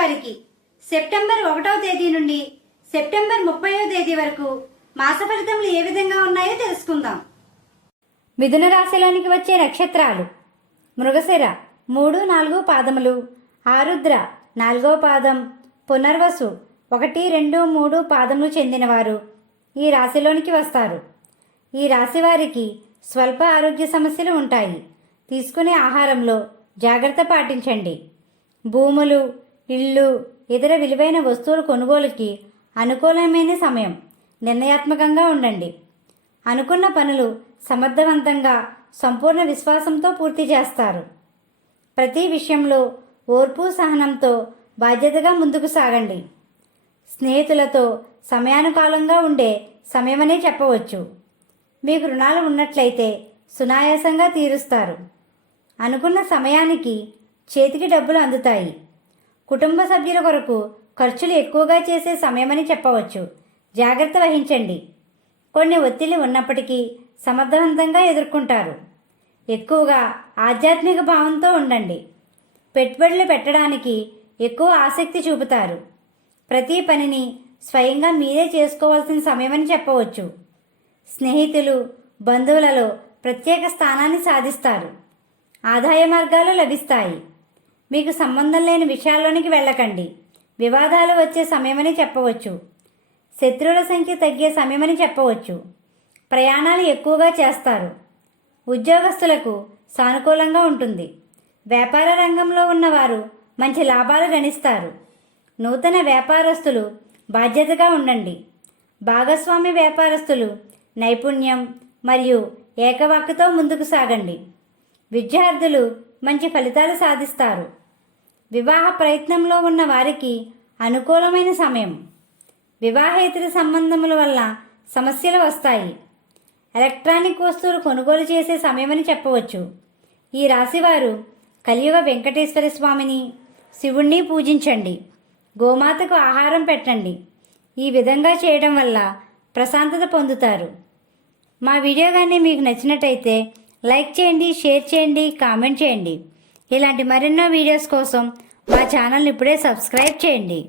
వారికి సెప్టెంబర్ ఒకటవ తేదీ నుండి సెప్టెంబర్ ముప్పైవ తేదీ వరకు మాస ఫలితములు ఏ విధంగా ఉన్నాయో తెలుసుకుందాం. మిథున రాశిలోనికి వచ్చే నక్షత్రాలు మృగశిర మూడు నాలుగు పాదములు ఆరుద్ర నాలుగో పాదం పునర్వసు ఒకటి రెండు మూడు పాదములు చెందినవారు ఈ రాశిలోనికి వస్తారు. ఈ రాశి వారికి స్వల్ప ఆరోగ్య సమస్యలు ఉంటాయి. తీసుకునే ఆహారంలో జాగ్రత్త పాటించండి. భూములు ఇళ్ళు ఇతర విలువైన వస్తువుల కొనుగోలుకి అనుకూలమైన సమయం. నిర్ణయాత్మకంగా ఉండండి. అనుకున్న పనులు సమర్థవంతంగా సంపూర్ణ విశ్వాసంతో పూర్తి చేస్తారు. ప్రతి విషయంలో ఓర్పు సహనంతో బాధ్యతగా ముందుకు సాగండి. స్నేహితులతో సమయానుకాలంగా ఉండే సమయమనే చెప్పవచ్చు. మీకు రుణాలు ఉన్నట్లయితే సునాయాసంగా తీరుస్తారు. అనుకున్న సమయానికి చేతికి డబ్బులు అందుతాయి. కుటుంబ సభ్యుల కొరకు ఖర్చులు ఎక్కువగా చేసే సమయమని చెప్పవచ్చు. జాగ్రత్త వహించండి. కొన్ని ఒత్తిళ్ళు ఉన్నప్పటికీ సమర్థవంతంగా ఎదుర్కొంటారు. ఎక్కువగా ఆధ్యాత్మిక భావంతో ఉండండి. పెట్టుబడులు పెట్టడానికి ఎక్కువ ఆసక్తి చూపుతారు. ప్రతి పనిని స్వయంగా మీరే చేసుకోవాల్సిన సమయమని చెప్పవచ్చు. స్నేహితులు బంధువులలో ప్రత్యేక స్థానాన్ని సాధిస్తారు. ఆదాయ మార్గాలు లభిస్తాయి. మీకు సంబంధం లేని విషయాల్లోనికి వెళ్ళకండి. వివాదాలు వచ్చే సమయమని చెప్పవచ్చు. శత్రువుల సంఖ్య తగ్గే సమయమని చెప్పవచ్చు. ప్రయాణాలు ఎక్కువగా చేస్తారు. ఉద్యోగస్తులకు సానుకూలంగా ఉంటుంది. వ్యాపార రంగంలో ఉన్నవారు మంచి లాభాలు గణిస్తారు. నూతన వ్యాపారస్తులు బాధ్యతగా ఉండండి. భాగస్వామి వ్యాపారస్తులు నైపుణ్యం మరియు ఏకవాక్యతో ముందుకు సాగండి. విద్యార్థులు మంచి ఫలితాలు సాధిస్తారు. వివాహ ప్రయత్నంలో ఉన్న వారికి అనుకూలమైన సమయం. వివాహేతర సంబంధముల వల్ల సమస్యలు వస్తాయి. ఎలక్ట్రానిక్ వస్తువులు కొనుగోలు చేసే సమయమని చెప్పవచ్చు. ఈ రాశివారు కలియుగ వెంకటేశ్వర స్వామిని శివుణ్ణి పూజించండి. గోమాతకు ఆహారం పెట్టండి. ఈ విధంగా చేయడం వల్ల ప్రశాంతత పొందుతారు. మా వీడియో కానీ మీకు నచ్చినట్టయితే లైక్ చేయండి షేర్ చేయండి కామెంట్ చేయండి. ఇలాంటి మరెన్నో వీడియోస్ కోసం మా ఛానల్ ఇప్పుడే సబ్స్క్రైబ్ చేయండి.